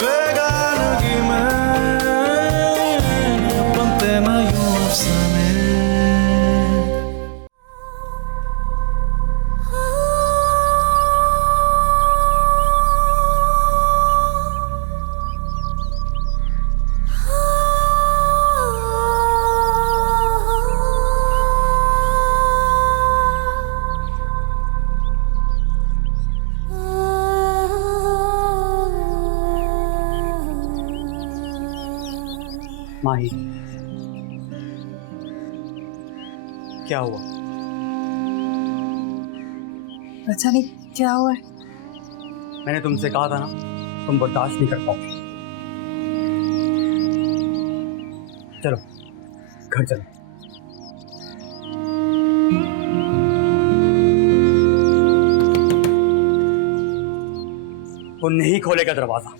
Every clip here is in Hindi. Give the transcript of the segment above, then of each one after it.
बेगानगी में बनते ना यूं अफसाने। माही, क्या हुआ? पता नहीं क्या हुआ है। मैंने तुमसे कहा था ना, तुम बर्दाश्त नहीं कर पाओगे। चलो घर चलो। वो नहीं खोलेगा दरवाजा।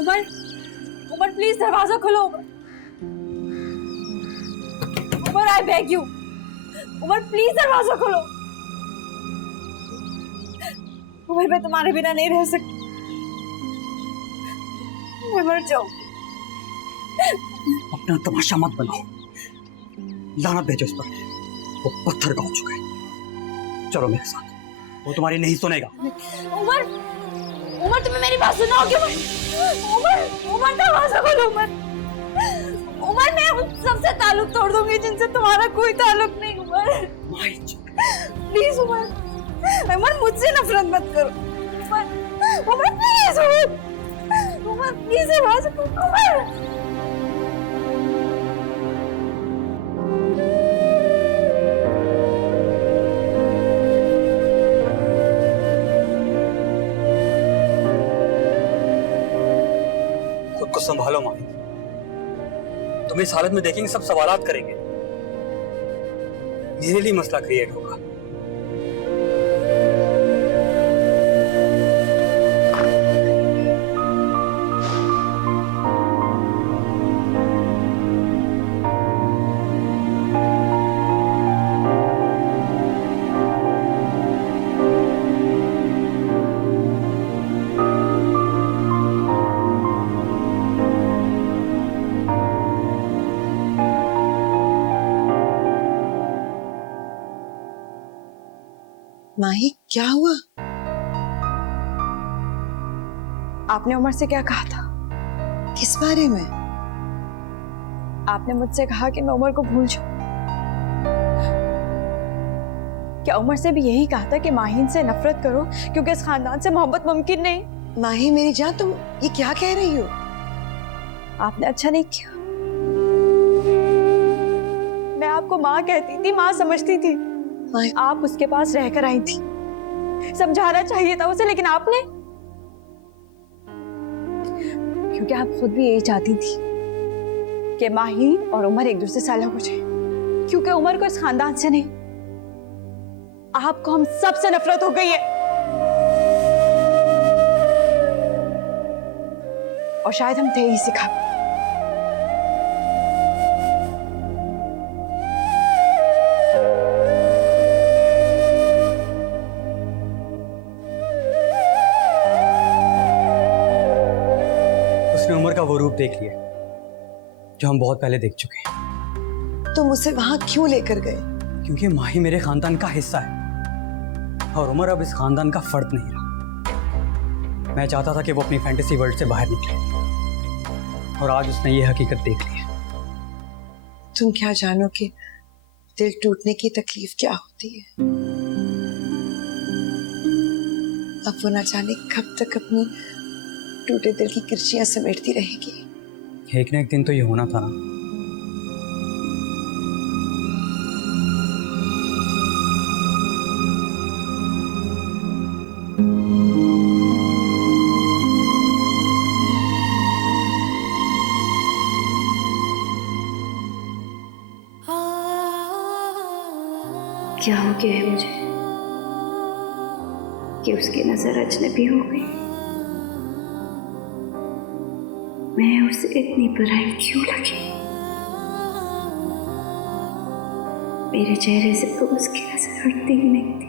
उमर, उमर प्लीज दरवाजा खोलो। Umar I beg you, Umar please दरवाजा खोलो। उमर मैं तुम्हारे बिना नहीं रह सकती, मैं मर जाऊं। अपना तमाशा मत बनाओ, लानत भेजो इस पर। वो पत्थर का हो चुका है। चलो मेरे साथ, वो तुम्हारी नहीं सुनेगा। उमर, उमर तुम्हें मेरी बात सुनाओगे? उमर, उमर दरवाजा खोलो। उमर, उमर मैं उन सबसे ताल्लुक तोड़ दूंगी जिनसे तुम्हारा कोई ताल्लुक नहीं। उमर प्लीज, उमर, उमर मुझसे नफरत मत करो। उमर, उमर प्लीज, उमर प्लीज दरवाजा खोलो। उमर खुद को संभालो माही, तुम इस हालत में देखेंगे सब सवालात करेंगे। मेरे लिए मसला क्रिएट होगा। माही क्या हुआ? आपने उमर से क्या कहा था? किस बारे में? आपने मुझसे कहा कि मैं उमर को भूल जाऊं। क्या उमर से भी यही कहा था कि माहीन से नफरत करो क्योंकि इस खानदान से मोहब्बत मुमकिन नहीं? माही मेरी जान, तुम ये क्या कह रही हो? आपने अच्छा नहीं किया। मैं आपको माँ कहती थी, माँ समझती थी। आप उसके पास रहकर आई थी, समझाना चाहिए था उसे, लेकिन आपने, क्योंकि आप खुद भी यही चाहती थी कि माहीन और उमर एक दूसरे से अलग हो जाए, क्योंकि उमर को इस खानदान से नहीं, आपको हम सबसे नफरत हो गई है। और शायद हम थे ही सिखा। उमर का वो रूप देख लिया जो हम बहुत पहले देख चुके हैं। तुम उसे वहां क्यों लेकर गए? क्योंकि माही मेरे खानदान का हिस्सा है और उमर अब इस खानदान का फर्द नहीं रहा। मैं चाहता था कि वो अपनी फैंटेसी वर्ल्ड से बाहर निकले और आज उसने ये हकीकत देख ली है। तुम क्या जानो कि दिल टूटने की तकलीफ क्या होती है। अब वो ना जाने कब तक अपनी टूटे दिल की किरचियां समेटती रहेगी। एक ना एक दिन तो ये होना था ना। क्या हो गया है मुझे कि उसकी नजर अजनबी हो गई? मैं उसे इतनी पराई क्यों लगी? मेरे चेहरे से तो उसकी नजर हटती ही नहीं थी।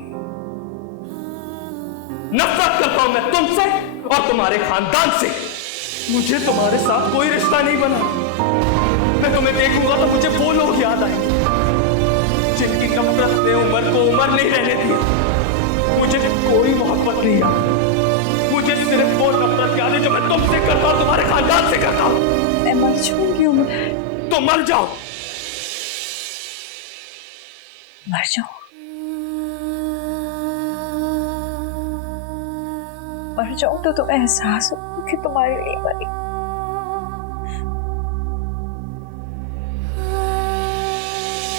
नफरत करता हूं मैं तुमसे और तुम्हारे खानदान से। मुझे तुम्हारे साथ कोई रिश्ता नहीं बना। मैं तुम्हें देखूंगा तो मुझे वो लोग याद आएंगे जिनकी नफरत ने उमर को उमर नहीं रहने दिया। मुझे कोई मोहब्बत नहीं याद, मुझे सिर्फ वो नफरत याद है जो मैं तुमसे करता हूं, तुम्हारे खानदान से करता हूं। मैं मर जाऊंगी उमर, तो मर जाओ। मर जाऊं, मर जाऊं तो तुम्हें एहसास हो कि तुम्हारे लिए मरी।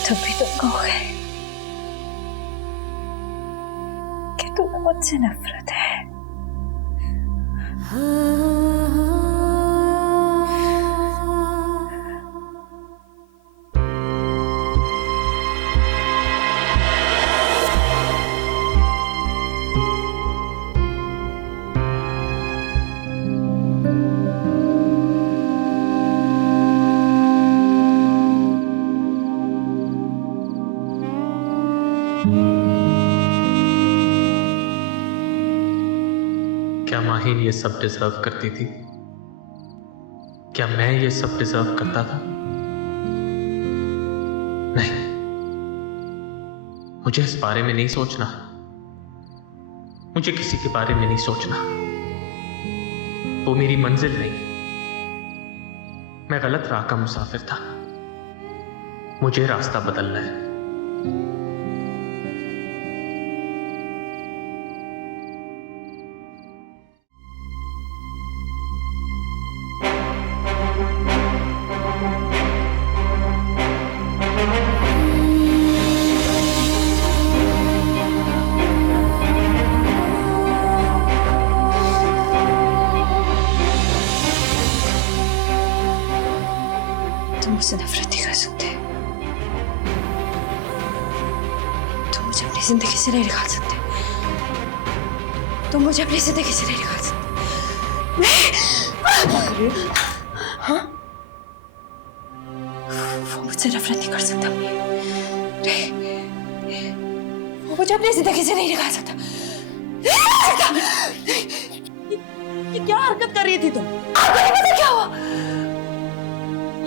तब भी तुम कहोगे कि तुम्हें मुझसे नफरत है। क्या माहिन ये सब डिजर्व करती थी? क्या मैं ये सब डिजर्व करता था? नहीं, मुझे इस बारे में नहीं सोचना। मुझे किसी के बारे में नहीं सोचना। वो मेरी मंजिल नहीं, मैं गलत राह का मुसाफिर था। मुझे रास्ता बदलना है। तुम मुझसे नफरत नहीं कर सकते, तुम मुझे अपनी जिंदगी से नहीं निकाल सकते, तुम मुझे अपनी जिंदगी से नहीं निकाल सकते। हाँ, वो मुझसे नफरत नहीं कर सकता, नहीं, वो मुझे अपनी जिंदगी से नहीं निकाल सकता। ये क्या हरकत कर रही थी तुम? आपको नहीं पता क्या हुआ?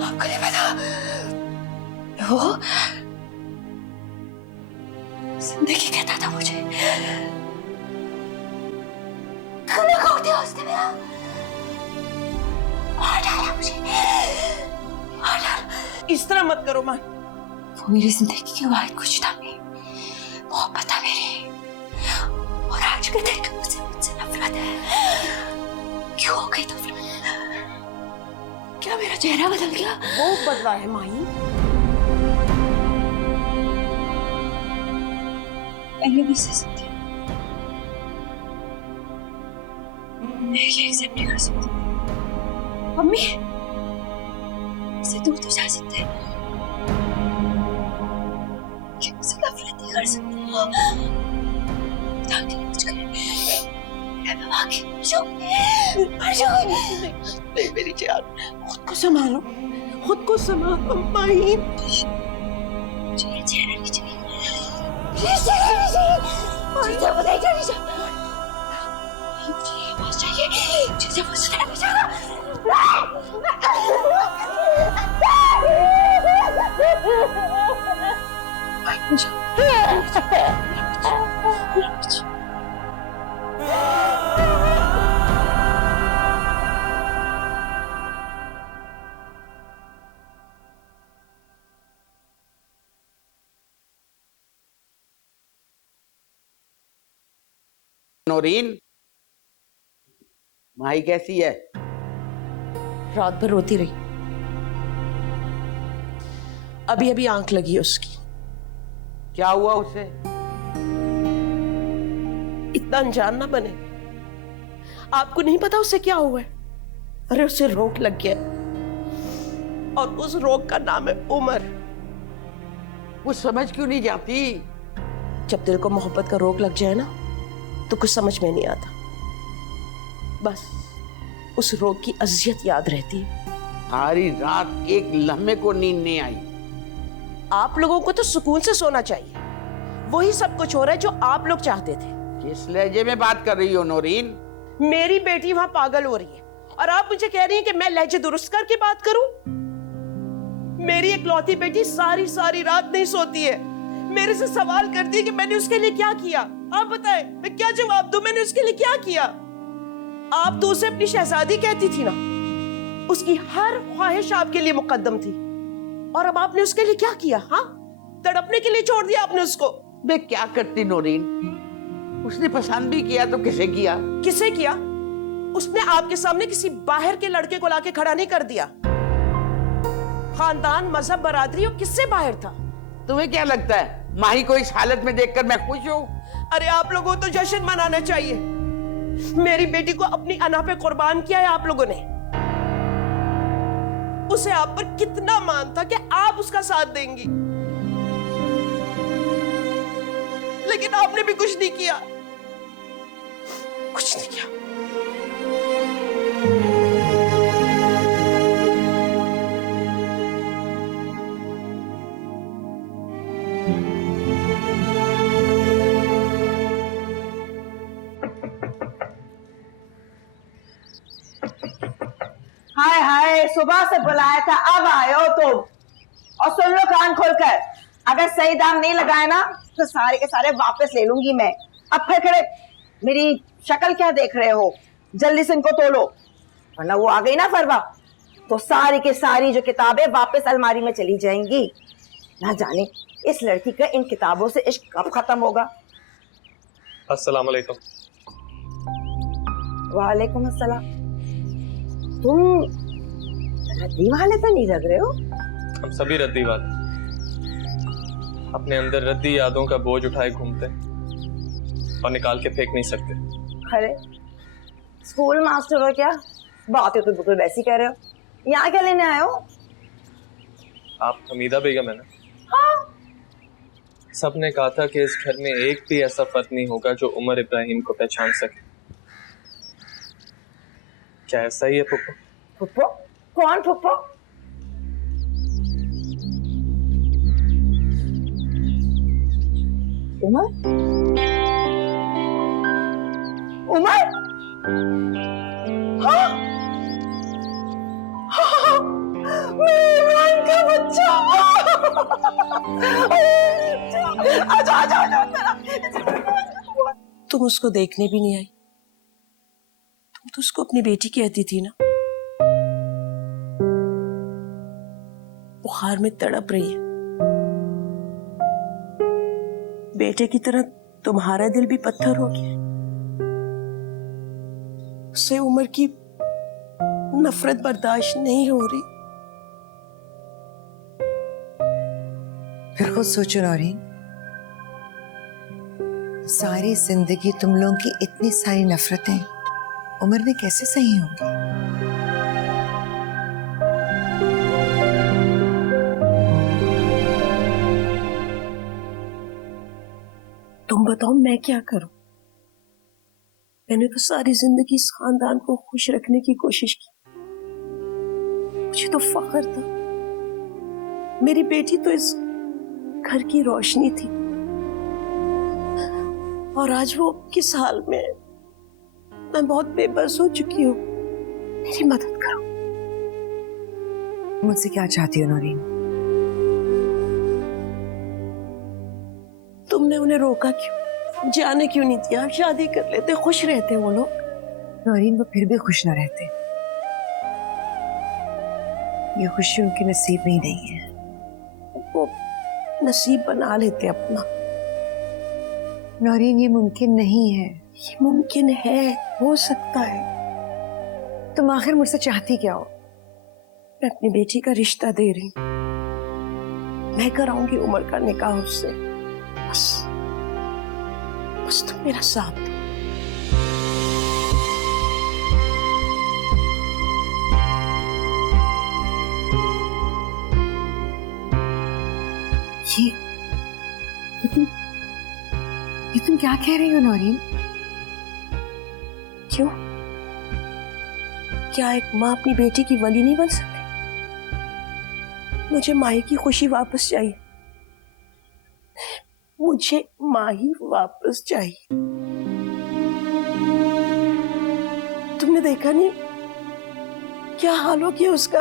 आपको नहीं पता? वो जिंदगी कहता था मुझे, तूने खो दिया उसने मेरा, मार डाला मुझे, मार डाला। इस तरह मत करो मान। वो मेरी जिंदगी की वाहिद कुछ था नहीं, मोहब्बत था मेरी, और आज के दिन मुझसे नफरत है। क्यों हो गई नफरत? क्या मेरा चेहरा बदल गया? वो बदला है माही। मैं ये नहीं सह सकती, मैं ये एक्सेप्ट नहीं कर सकती। मम्मी, मुझसे दूर तो जा सकते हैं, कि मुझसे नफरत नहीं कर सकती। ताकि कुछ करे, मैं वाकई मर जाऊंगी। नहीं मेरी जान, खुद को संभालो, खुद को संभालो माही। मुझे ये चेहरा नहीं चाहिए, प्लीज चेहरा नहीं चाहिए, मुझे बताइए नहीं चाहिए, मुझे ये बस चाहिए, मुझे बस नहीं चाहिए। नौरीन, माही कैसी है? रात भर रोती रही, अभी अभी आंख लगी उसकी। क्या हुआ उसे? इतना अनजान ना बने, आपको नहीं पता उसे क्या हुआ है? अरे उसे रोग लग गया, और उस रोग का नाम है उमर। वो समझ क्यों नहीं जाती? जब दिल को मोहब्बत का रोग लग जाए ना, तो कुछ समझ में नहीं आता, बस उस रोग की अजियत याद रहती है। सारी रात एक लम्हे को नींद नहीं आई। आप लोगों को तो सुकून से सोना चाहिए, वही सब कुछ हो रहा है जो आप लोग चाहते थे। किस लहजे में बात कर रही हो नौरीन? मेरी बेटी वहां पागल हो रही है और आप मुझे कह रही हैं कि मैं लहजे दुरुस्त करके बात करूं? मेरी इकलौती बेटी सारी सारी रात नहीं सोती है, मेरे से सवाल करती है कि मैंने उसके लिए क्या किया। आप बताएं, मैं क्या जवाब दूं? मैंने उसके लिए क्या किया? आप तो उसे अपनी शहजादी कहती थी ना, उसकी हर ख्वाहिश आपके लिए मुकद्दम थी, और अब आपने उसके लिए क्या किया? हाँ, तड़पने के लिए छोड़ दिया आपने उसको। मैं क्या करती नौरीन, उसने पसंद भी किया तो किसे किया? किसे किया? उसने आपके सामने किसी बाहर के लड़के को लाके खड़ा नहीं कर दिया। खानदान, मजहब, बरादरी, और किससे बाहर था? तुम्हें क्या लगता है माही को इस हालत में देखकर मैं खुश हूँ? अरे आप लोगों को तो जश्न मनाना चाहिए। मेरी बेटी को अपनी अना पे कुर्बान किया है आप लोगों ने। उसे आप पर कितना मान था कि आप उसका साथ देंगी, लेकिन आपने भी कुछ नहीं किया, कुछ नहीं किया। हाय हाय, सुबह से बुलाया था, अब आए हो तुम। और सुन लो कान खोलकर, अगर सही दाम नहीं लगाए ना तो सारे के सारे वापस ले लूंगी मैं। अब फिर खड़े मेरी शक्ल क्या देख रहे हो? जल्दी से इनको तोलो, वरना वो आ गई ना फरवा तो सारी की सारी जो किताबें वापस अलमारी में चली जाएंगी। ना जाने इस लड़की का इन किताबों से इश्क कब खत्म होगा। अस्सलाम वालेकुम। वालेकुम अस्सलाम। तुम रद्दी वाले तो नहीं लग रहे हो? हम सभी रद्दी वाले अपने अंदर रद्दी यादों का बोझ उठाए घूमते और निकाल के फेंक नहीं सकते। अरे स्कूल मास्टर हो क्या? बातें तो बिल्कुल वैसी कह रहे हो। यहाँ क्या लेने आए हो? आप हमीदा बेगम है ना? हाँ। सबने कहा था कि इस घर में एक भी ऐसा फर्द नहीं होगा जो उमर इब्राहिम को पहचान सके। क्या ऐसा ही है फुप्पो? फुप्पो? कौन फुप्पो? उमर? उमर? हाँ? हाँ, मेरे इमरान का बच्चा। आजा आजा आजा मेरा। तुम उसको देखने भी नहीं आई, तुम तो उसको अपनी बेटी कहती थी ना। बुखार में तड़प रही है, बेटे की तरह तुम्हारा दिल भी पत्थर हो गया। उससे उम्र की नफरत बर्दाश्त नहीं हो रही। फिर खुद सोचो नौरीन, सारी जिंदगी तुम लोगों की इतनी सारी नफरतें उम्र में कैसे सही होंगी? तुम बताओ मैं क्या करूं? मैंने तो सारी जिंदगी इस खानदान को खुश रखने की कोशिश की। मुझे तो फख्र था, मेरी बेटी तो इस घर की रोशनी थी, और आज वो किस हाल में है। मैं बहुत बेबस हो चुकी हूँ, मेरी मदद करो। मुझसे क्या चाहती हो नौरीन? तुमने उन्हें रोका क्यों? जाने क्यों नहीं दिया? शादी कर लेते, खुश रहते वो लोग। नौरीन, वो फिर भी खुश ना रहते। ये खुशी उनके नसीब में ही नहीं है। वो नसीब बना लेते अपना। नौरीन, ये मुमकिन नहीं है। ये मुमकिन है, हो सकता है। तुम आखिर मुझसे चाहती क्या हो? मैं अपनी बेटी का रिश्ता दे रही हूँ, मैं कराऊंगी उमर का निकाह उससे। बस तुम मेरा साथ दो। ये तुम क्या कह रही हो नौरीन? क्यों? क्या एक माँ अपनी बेटी की वली नहीं बन सकती? मुझे माही की खुशी वापस चाहिए, मुझे माही वापस चाहिए। देखा नहीं क्या हाल हो गया उसका,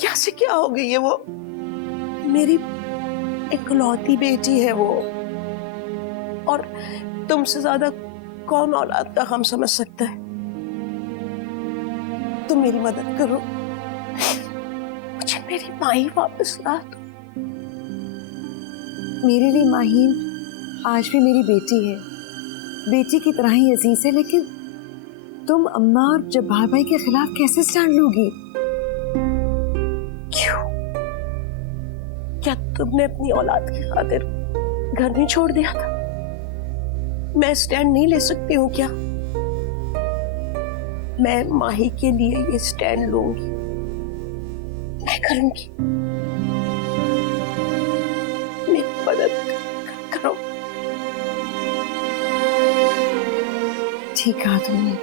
क्या से क्या हो गई है वो। मेरी इकलौती बेटी है वो, और तुमसे ज्यादा कौन औलाद का गम समझ सकता है। तुम मेरी मदद करो, मुझे मेरी माही वापस ला दो। मेरे लिए माहीन आज भी मेरी बेटी है, बेटी की तरह ही अजीज है। लेकिन तुम अम्मा और जब्बार भाई के खिलाफ कैसे स्टैंड लोगी? क्यों? क्या तुमने अपनी औलाद की खातिर घर नहीं छोड़ दिया था? मैं स्टैंड नहीं ले सकती हूँ क्या? मैं माही के लिए ये स्टैंड लूंगी, मैं करूंगी। मेरी मदद करो। ठीक कहा तुमने,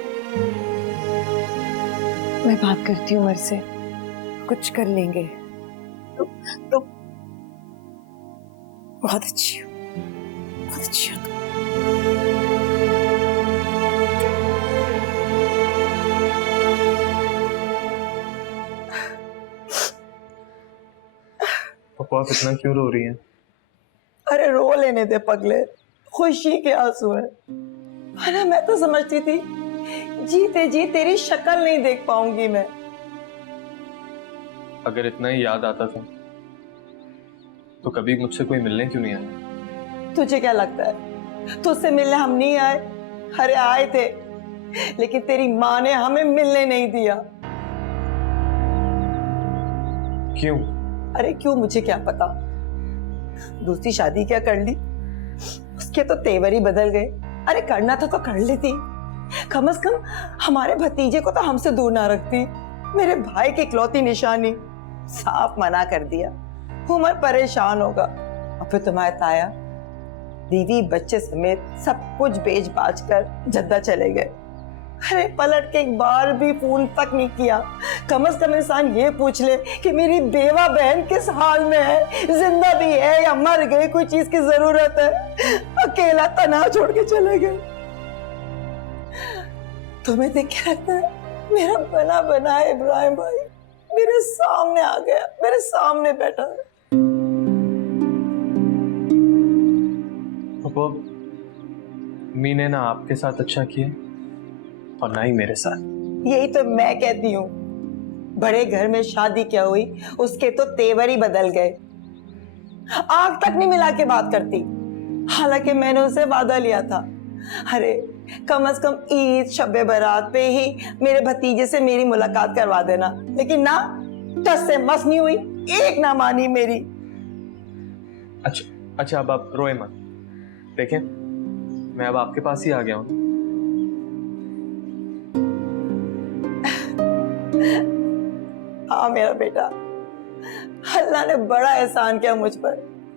मैं बात करती हूँ उमर से, कुछ कर लेंगे। तो बहुत अच्छी हो, बहुत अच्छी हो। पापा आप इतना क्यों रो रही हैं? अरे रो लेने दे पगले, खुशी के आंसू है। अरे मैं तो समझती थी जीते जी तेरी शक्ल नहीं देख पाऊंगी मैं। अगर इतना ही याद आता था तो कभी मुझसे कोई मिलने क्यों नहीं आया? तुझे क्या लगता है तुझसे मिलने हम नहीं आए? अरे आए थे, लेकिन तेरी माँ ने हमें मिलने नहीं दिया। क्यों? अरे क्यों मुझे क्या पता, दूसरी शादी क्या कर ली, उसके तो तेवर ही बदल गए। अरे करना था तो कर लेती, कम से कम हमारे भतीजे को तो हमसे दूर ना रखती। मेरे भाई की इकलौती निशानी, साफ मना कर दिया। उमर परेशान होगा, और फिर तुम्हारे ताया बीवी बच्चे समेत सब कुछ बेच बाच कर जद्दा चले गए। अरे पलट के एक बार भी फोन तक नहीं किया। कम से कम इंसान ये पूछ ले कि मेरी बेवा बहन किस हाल में है, जिंदा भी है या मर गई, कोई चीज की जरूरत है। अकेला तना छोड़ के चले गए। तुम्हें देख के लगता है मेरा बना बना इब्राहिम भाई मेरे सामने आ गया, मेरे सामने बैठा है। पापा मीने ना आपके साथ अच्छा किया और ना ही मेरे साथ। यही तो मैं कहती हूँ, बड़े घर में शादी क्या हुई, उसके तो तेवर ही बदल गए। आंख तक नहीं मिला के बात करती, हालांकि मैंने उसे वादा लिया था। अरे कम से कम ईद शब्बे बारात पे ही मेरे भतीजे से मेरी मुलाकात करवा देना, लेकिन ना, टस से मस नहीं हुई, एक ना मानी मेरी। अच्छा अब आप रोए मत, देखें मैं अब आपके पास ही आ गया हूँ। हाँ मेरा बेटा, अल्लाह ने बड़ा एहसान किया मुझ पर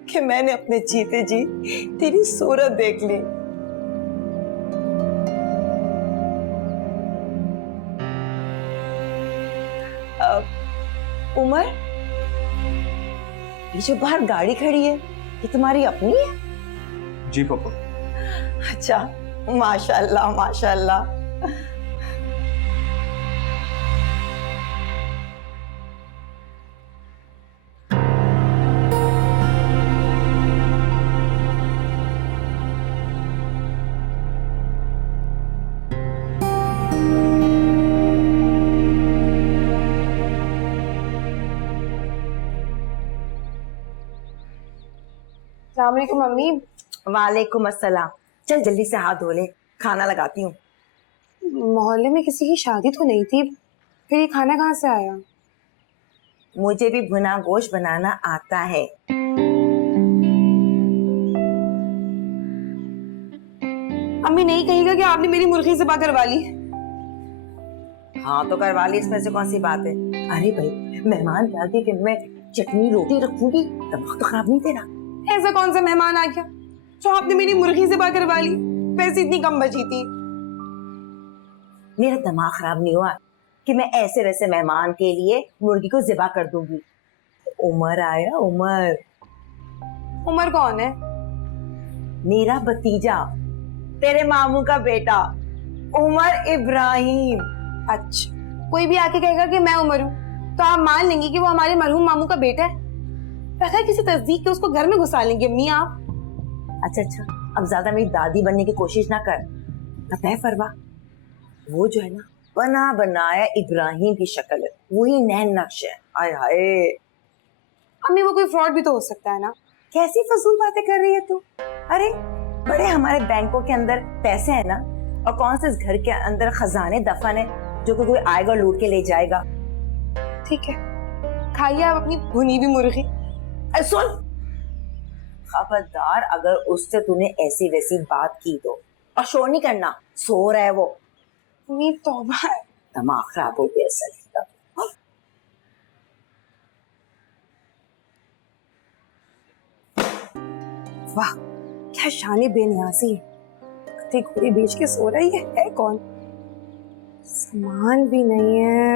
कि मैंने अपने जीते जी तेरी सूरत देख ली। उमर, ये जो बाहर गाड़ी खड़ी है ये तुम्हारी अपनी है? जी पापा। अच्छा, माशाल्लाह माशाल्लाह। अस्सलामुअलैकुम मम्मी। वालेकुम अस्सलाम। चल जल्दी से हाथ धो ले, खाना लगाती हूँ। मोहल्ले में किसी की शादी तो नहीं थी, फिर ये खाना कहाँ से आया? मुझे भी भुना गोश्त बनाना आता है। अम्मी नहीं कहेगा कि आपने मेरी मुर्गी ज़िबा करवा ली? हाँ तो करवा ली, इसमें से कौन सी बात है। अरे भाई मेहमान के आगे कि मैं चटनी रोटी रखूंगी, दिमाग तो खराब नहीं तेरा? ऐसा कौन सा मेहमान आ गया जो आपने मेरी मुर्गी ज़िबा करवा ली? पैसे इतनी कम बची थी। मेरा दिमाग खराब नहीं हुआ कि मैं ऐसे वैसे मेहमान के लिए मुर्गी को ज़िबा कर दूंगी। उमर आया, उमर। उमर कौन है? मेरा भतीजा, तेरे मामू का बेटा, उमर इब्राहिम। अच्छा, कोई भी आके कहेगा कि मैं उमर हूँ तो आप मान लेंगी कि वो हमारे मरहूम मामू का बेटा है? बगैर किसी तस्दीक के उसको घर में घुसा लेंगे अम्मी आप? अच्छा, अब ज्यादा मेरी दादी बनने की कोशिश ना कर। पता है फरवा, वो जो है ना बना बनाया इब्राहिम की शक्ल है, वही नैन नक्श है। आय हाय अम्मी वो कोई फ्रॉड भी तो हो सकता है ना। कैसी फजूल बातें कर रही है तू? अरे बड़े हमारे बैंकों के अंदर पैसे हैं ना, और कौन से इस घर के अंदर खजाने दफन है जो कि कोई आएगा और लूट के ले जाएगा। ठीक है, खाइए आप अपनी भुनी हुई मुर्गी। सुन, खबरदार अगर उससे तूने ऐसी वैसी बात की तो, और शोर नहीं करना, सो रहा है वो। अम्मी तौबा है, दिमाग खराब हो गया सर। वाह क्या शान बेनियाजी है, कत्ती घोड़ी बेच के सो रही है कौन? सामान भी नहीं है।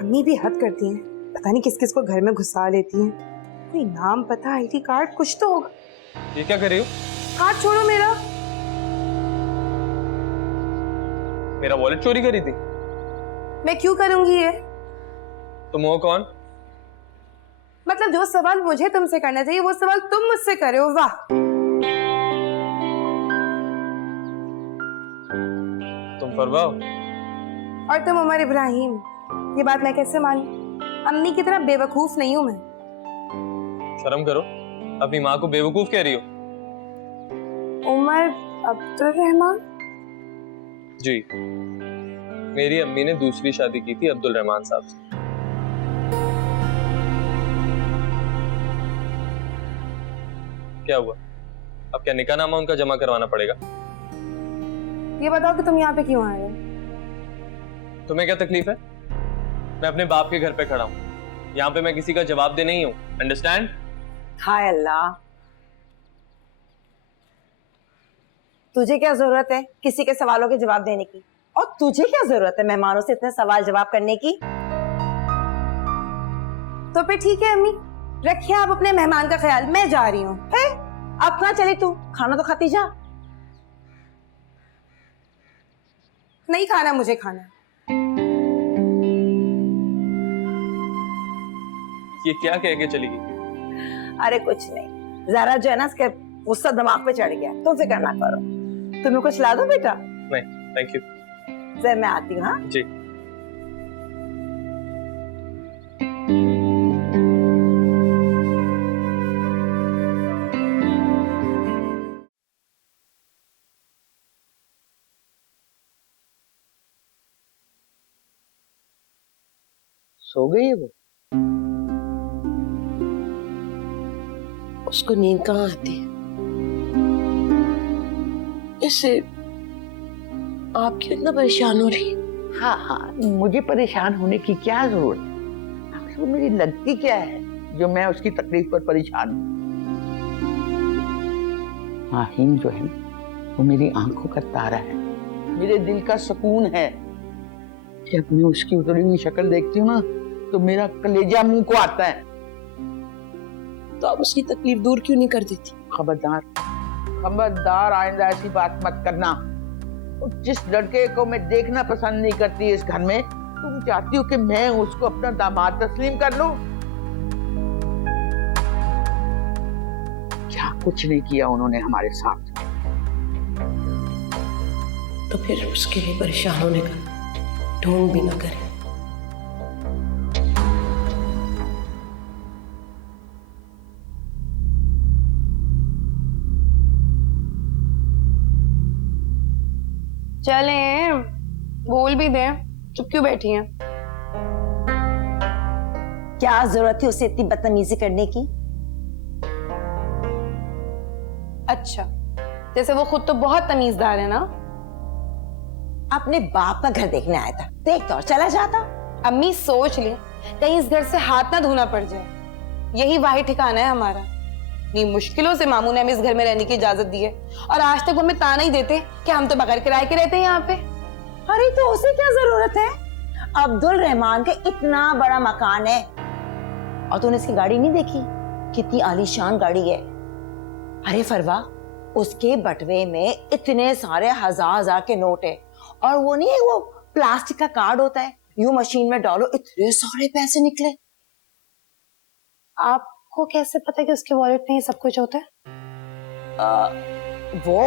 अम्मी भी हद करती हैं, पता नहीं किस किस को घर में घुसा लेती हैं। कोई नाम पता, आईडी कार्ड कुछ तो होगा। ये क्या कर रही हो? हाथ छोड़ो मेरा। मेरा वॉलेट चोरी करी थी? मैं क्यों करूंगी ये? तुम हो कौन? मतलब जो सवाल मुझे तुमसे करना चाहिए वो सवाल तुम मुझसे करे हो। वाह, तुम फरवा हो और तुम उमर इब्राहिम। ये बात मैं कैसे मानूं? अम्मी की तरह बेवकूफ नहीं हूं मैं। शर्म करो, अपनी माँ को बेवकूफ कह रही हो। उमर अब्दुल रहमान? जी, मेरी अम्मी ने दूसरी शादी की थी अब्दुल रहमान साहब से। क्या हुआ? अब क्या निकाहनामा उनका जमा करवाना पड़ेगा? ये बताओ कि तुम यहाँ पे क्यों आए हो? तुम्हें क्या तकलीफ है? मैं अपने बाप के घर पे खड़ा हूँ, यहाँ पे मैं किसी का जवाब दे नहीं हूँ, अंडरस्टैंड? हाय अल्लाह, तुझे क्या जरूरत है किसी के सवालों के जवाब देने की? और तुझे क्या जरूरत है मेहमानों से इतने सवाल जवाब करने की? तो फिर ठीक है अम्मी, रखिए आप अपने मेहमान का ख्याल, मैं जा रही हूँ। अब कहाँ चली तू? खाना तो खाती जा। नहीं खाना मुझे खाना। ये क्या कह के चली गई? अरे कुछ नहीं, जरा जो है ना इसके गुस्सा दिमाग पे चढ़ गया, तुम फिक्र ना करो। तुम्हें कुछ ला दो बेटा? नहीं थैंक यू। सर मैं आती हूँ। हाँ जी। सो गई है वो? उसको नींद कहाँ आती है? इससे आप क्यों इतना परेशान हो रही? हाँ, मुझे परेशान होने की क्या जरूरत है? आखिर मेरी लगती क्या है जो मैं उसकी तकलीफ पर परेशान हूँ? माहिम जो है वो मेरी आंखों का तारा है, मेरे दिल का सुकून है। जब मैं उसकी उतरी हुई शक्ल देखती हूँ ना तो मेरा कलेजा मुंह को आता है। तो आप उसकी तकलीफ दूर क्यों नहीं कर देती? खबरदार, खबरदार आइंदा ऐसी बात मत करना। और जिस लड़के को मैं देखना पसंद नहीं करती इस घर में, तुम चाहती हो कि मैं उसको अपना दामाद तस्लीम कर लूं? क्या कुछ नहीं किया उन्होंने हमारे साथ। तो फिर उसके लिए परेशान होने का ढोंग भी ना करें। चलें, बोल भी दें, चुप क्यों बैठी हैं? क्या जरूरत थी उसे इतनी बदतमीजी करने की? अच्छा, जैसे वो खुद तो बहुत तमीजदार है ना। अपने बाप का घर देखने आया था, देखता और चला जाता। अम्मी सोच ली कहीं इस घर से हाथ ना धोना पड़ जाए, यही वाहिद ठिकाना है हमारा। इतनी मुश्किलों से मामू ने हमें इस घर में रहने की इजाजत दी है और आज तक वो हमें ताना ही देते कि हम तो बगैर किराए के रहते हैं यहाँ पे। अरे तो उसे क्या जरूरत है? अब्दुल रहमान का इतना बड़ा मकान है और तूने इसकी गाड़ी नहीं देखी? कितनी आलीशान गाड़ी है। अरे फरवा, उसके बटवे में इतने सारे हजार हजार के नोट है, और वो नहीं है वो प्लास्टिक का कार्ड होता है, यूं मशीन में डालो इतने सारे पैसे निकले। आपको कैसे पता कि उसके वॉलेट में ये सब कुछ होता है? वो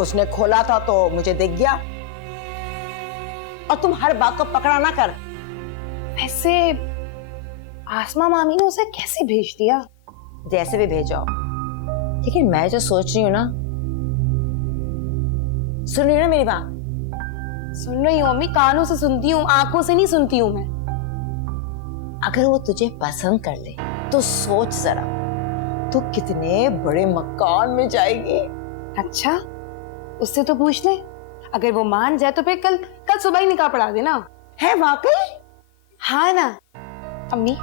उसने खोला था तो मुझे दिख गया। और तुम हर बात को पकड़ा ना कर। वैसे आसमा मामी ने उसे कैसे भेज दिया? जैसे भी भेजो, लेकिन मैं जो सोच रही हूँ ना, सुन रही हो ना मेरी बात? सुन रही हूँ अम्मी, कानों से सुनती हूँ, आंखों से नहीं सुनती हूँ मैं। अगर वो तुझे पसंद कर ले तो सोच जरा, तू कितने बड़े मकान में जाएगी। अच्छा, उससे तो पूछ ले, अगर वो मान जाए तो फिर कल सुबह ही निकाह पढ़ा देना। है वाकई? हाँ ना अम्मी,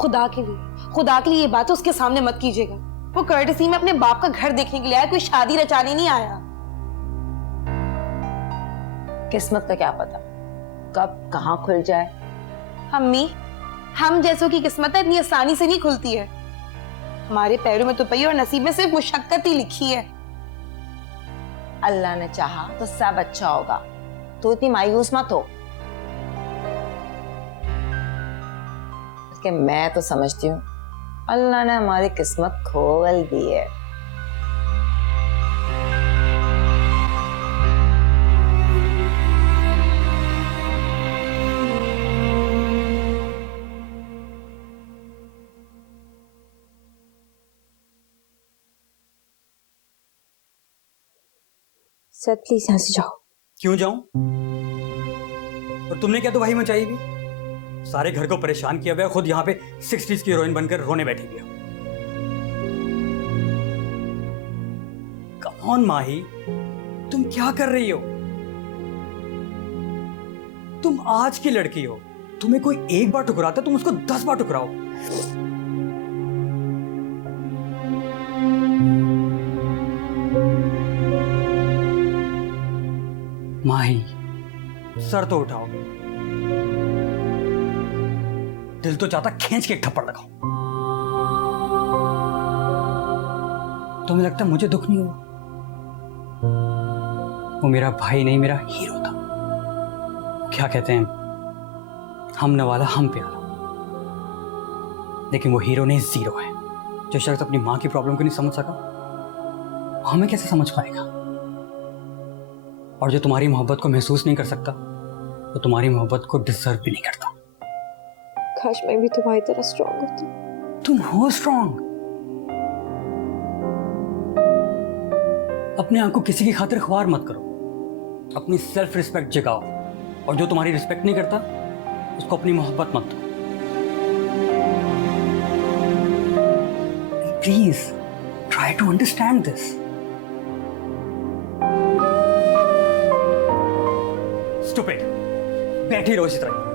खुदा के लिए ये बात उसके सामने मत कीजिएगा। वो कर्टसी में अपने बाप का घर देखने के लिए आया, कोई शादी रचाने नहीं आया। किस्मत का क्या पता कब कहाँ खुल जाए। अम्मी, हम जैसों की किस्मत इतनी आसानी से नहीं खुलती है। हमारे पैरों में तो पई और नसीब में सिर्फ मुशक्कत ही लिखी है। अल्लाह ने चाहा तो सब अच्छा होगा, तो इतनी मायूस मत हो। मैं तो समझती हूँ अल्लाह ने हमारी किस्मत खोल दी है। सर प्लीज यहाँ से जाओ। क्यों जाऊं? और तुमने क्या तो वही मचाई भी? सारे घर को परेशान किया हुआ, खुद यहाँ पे 60s की हीरोइन बनकर रोने बैठी हुई। कम ऑन माही, तुम क्या कर रही हो? तुम आज की लड़की हो, तुम्हें कोई एक बार ठुकराता तुम उसको 10 बार ठुकराओ। माही, सर तो उठाओ, दिल तो चाहता खींच के एक थप्पड़ लगाओ। तुम्हें लगता मुझे दुख नहीं हुआ? वो मेरा भाई नहीं, मेरा हीरो था। क्या कहते हैं, हम नवाला हम प्याला। लेकिन वो हीरो नहीं, जीरो है। जो शख्स अपनी मां की प्रॉब्लम को नहीं समझ सका, वो हमें कैसे समझ पाएगा? और जो तुम्हारी मोहब्बत को महसूस नहीं कर सकता, वो तुम्हारी मोहब्बत को डिजर्व भी नहीं करता। काश मैं भी तुम्हारी तरह स्ट्रांग होती। तुम हो स्ट्रांग। अपने आप को किसी की खातिर ख्वार मत करो, अपनी सेल्फ रिस्पेक्ट जगाओ। और जो तुम्हारी रिस्पेक्ट नहीं करता, उसको अपनी मोहब्बत मत दो। Please try to understand this. Stupid, बैठी रहो इसी तरह।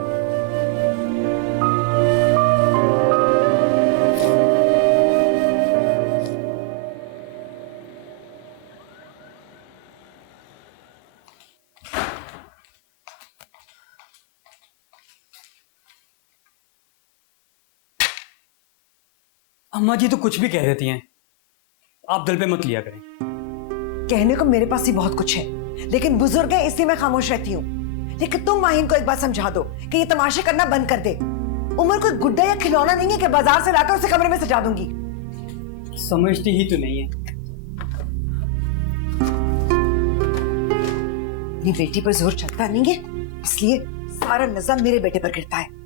अम्मा जी तो कुछ भी कह देती हैं, आप दिल पे मत लिया करें। कहने को मेरे पास ही बहुत कुछ है, लेकिन बुजुर्ग है इसलिए मैं खामोश रहती हूँ। लेकिन तुम माहिन को एक बात समझा दो कि ये तमाशे करना बंद कर दे। उमर कोई गुड्डा या खिलौना नहीं है कि बाजार से लाकर उसे कमरे में सजा दूंगी। समझती ही तो नहीं है। मेरी बेटी पर जोर चलता नहीं है, इसलिए सारा नजर मेरे बेटे पर गिरता है।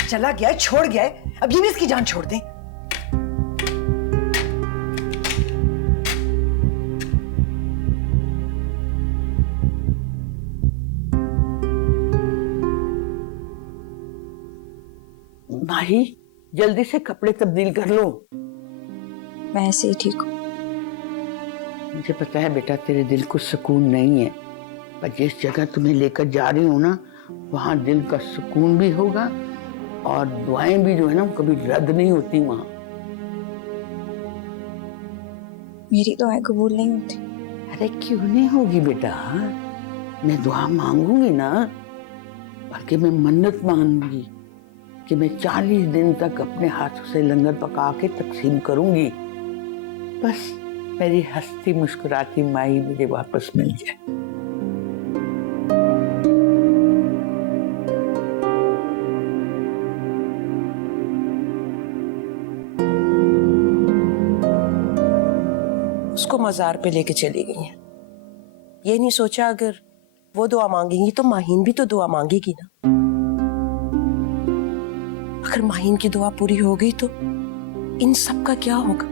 चला गया है, छोड़ गया है, अब ये भी इसकी जान छोड़ दे। माही, जल्दी से कपड़े तब्दील कर लो। मैं ऐसे ही ठीक हूँ। मुझे पता है बेटा, तेरे दिल को सुकून नहीं है, पर जिस जगह तुम्हें लेकर जा रही हूँ ना, वहां दिल का सुकून भी होगा और दुआएं भी जो है ना कभी रद्द नहीं होती वहां। मेरी दुआएं कबूल नहीं होती। अरे क्यों नहीं होगी बेटा, मैं दुआ मांगूंगी ना, बल्कि मैं मन्नत मांगूंगी कि मैं 40 दिन तक अपने हाथों से लंगर पका के तकसीम करूंगी। बस मेरी हंसती मुस्कुराती माई मुझे वापस मिल जाए। उसको मजार पे लेके चली गई हैं। ये नहीं सोचा अगर वो दुआ मांगेंगी तो माहीन भी तो दुआ मांगेगी ना। अगर माहीन की दुआ पूरी हो गई तो इन सब का क्या होगा?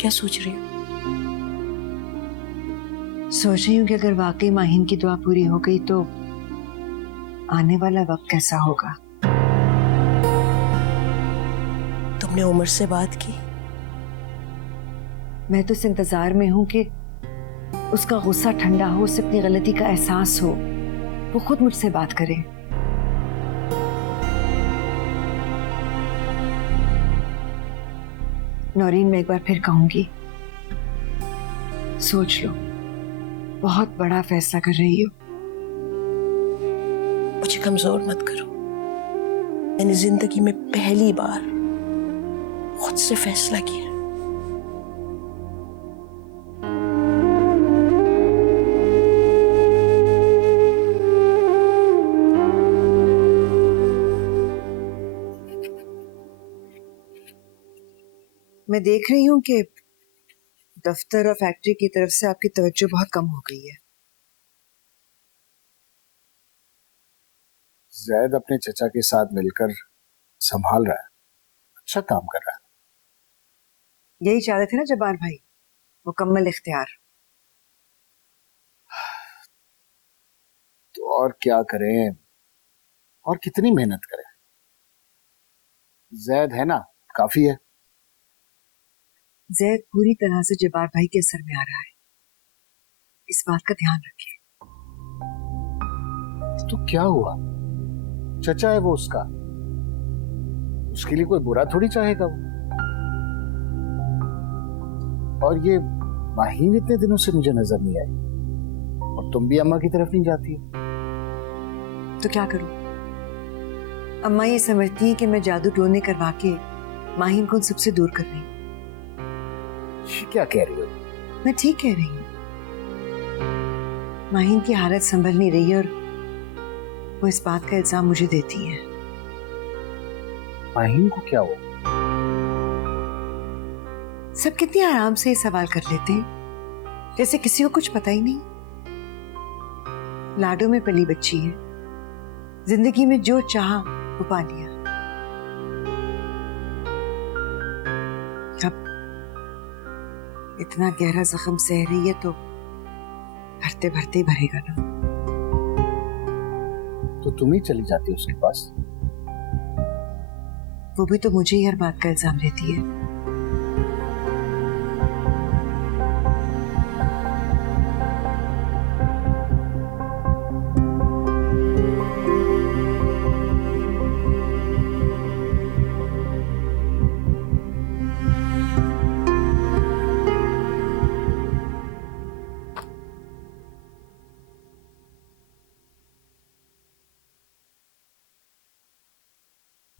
क्या सोच रही हो? सोच रही हूँ कि अगर वाकई माहिन की दुआ पूरी हो गई तो आने वाला वक्त कैसा होगा। तुमने उमर से बात की? मैं तो इस इंतजार में हूं कि उसका गुस्सा ठंडा हो, उसे अपनी गलती का एहसास हो, वो खुद मुझसे बात करे। नौरीन, मैं एक बार फिर कहूंगी, सोच लो, बहुत बड़ा फैसला कर रही हो। मुझे कमजोर मत करो। मैंने जिंदगी में पहली बार खुद से फैसला किया। मैं देख रही हूँ कि दफ्तर और फैक्ट्री की तरफ से आपकी तवज्जो बहुत कम हो गई है। जैद अपने चचा के साथ मिलकर संभाल रहा है, अच्छा काम कर रहा है। यही चाहते थे ना जब्बार भाई, मुकम्मल इख्तियार। तो और क्या करें, और कितनी मेहनत करें? जैद है ना, काफी है। जैद पूरी तरह से जब्बार भाई के असर में आ रहा है, इस बात का ध्यान रखिए। तो क्या हुआ, चचा है वो उसका, उसके लिए कोई बुरा थोड़ी चाहेगा वो। और ये माहीन इतने दिनों से मुझे नजर नहीं आई, और तुम भी अम्मा की तरफ नहीं जाती हो। तो क्या करूं? अम्मा ये समझती है कि मैं जादू टोने करवा के माहीन को उन सबसे दूर कर रही हूं। क्या कह रही हो? मैं ठीक कह रही हूँ। माहीन की हालत संभल नहीं रही और वो इस बात का इल्जाम मुझे देती है। माहीन को क्या हुआ? सब कितनी आराम से ये सवाल कर लेते हैं, जैसे किसी को कुछ पता ही नहीं। लाडो में पली बच्ची है, जिंदगी में जो चाहा वो पा लिया। अब इतना गहरा जख्म सह रही है तो भरते भरते ही भरेगा ना। तो तुम ही चली जाती उसके पास? वो भी तो मुझे ही हर बात का इल्जाम देती है।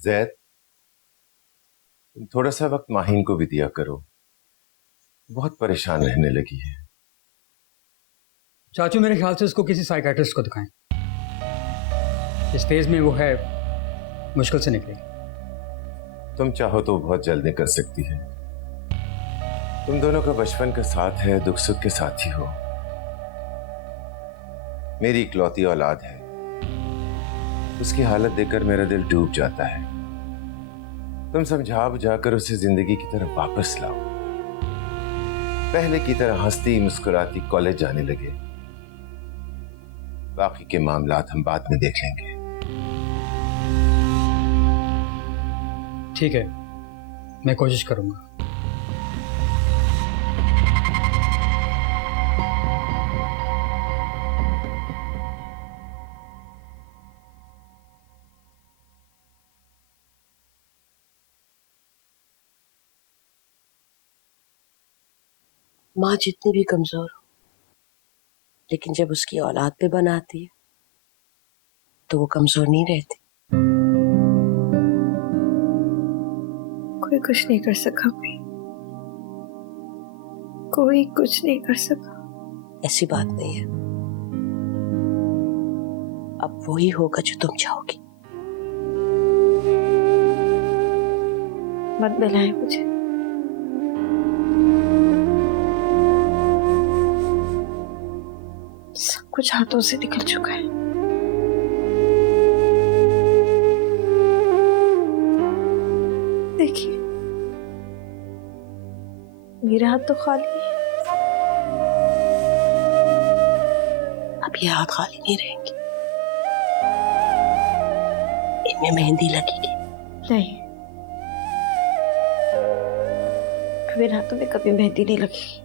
जैद, तुम थोड़ा सा वक्त माहीन को भी दिया करो, बहुत परेशान रहने लगी है। चाचू, मेरे ख्याल से उसको किसी साइकियाट्रिस्ट को दिखाएं। इस फेज में वो है, मुश्किल से निकलेगी। तुम चाहो तो बहुत जल्द निकल सकती है। तुम दोनों का बचपन का साथ है, दुख सुख के साथ ही हो। मेरी इकलौती औलाद है, उसकी हालत देखकर मेरा दिल डूब जाता है। तुम समझा बुझाकर उसे जिंदगी की तरफ वापस लाओ, पहले की तरह हंसती मुस्कुराती कॉलेज जाने लगे। बाकी के मामलात हम बाद में देख लेंगे। ठीक है, मैं कोशिश करूंगा। माँ जितनी भी कमजोर हो, लेकिन जब उसकी औलाद पे बनाती है तो वो कमजोर नहीं रहती। कुछ नहीं कर सका, कोई कुछ नहीं कर सका। ऐसी बात नहीं है, अब वही होगा जो तुम चाहोगी। मत बुलाए मुझे। सब कुछ हाथों से निकल चुका है। देखिए, मेरे हाथ तो खाली है। अब ये हाथ खाली नहीं रहेंगे, इनमें मेहंदी लगेगी। नहीं, अब इन हाथों में कभी मेहंदी नहीं लगेगी,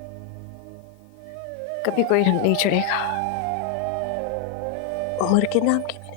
कभी कोई रंग नहीं चढ़ेगा। उम्र के नाम की वे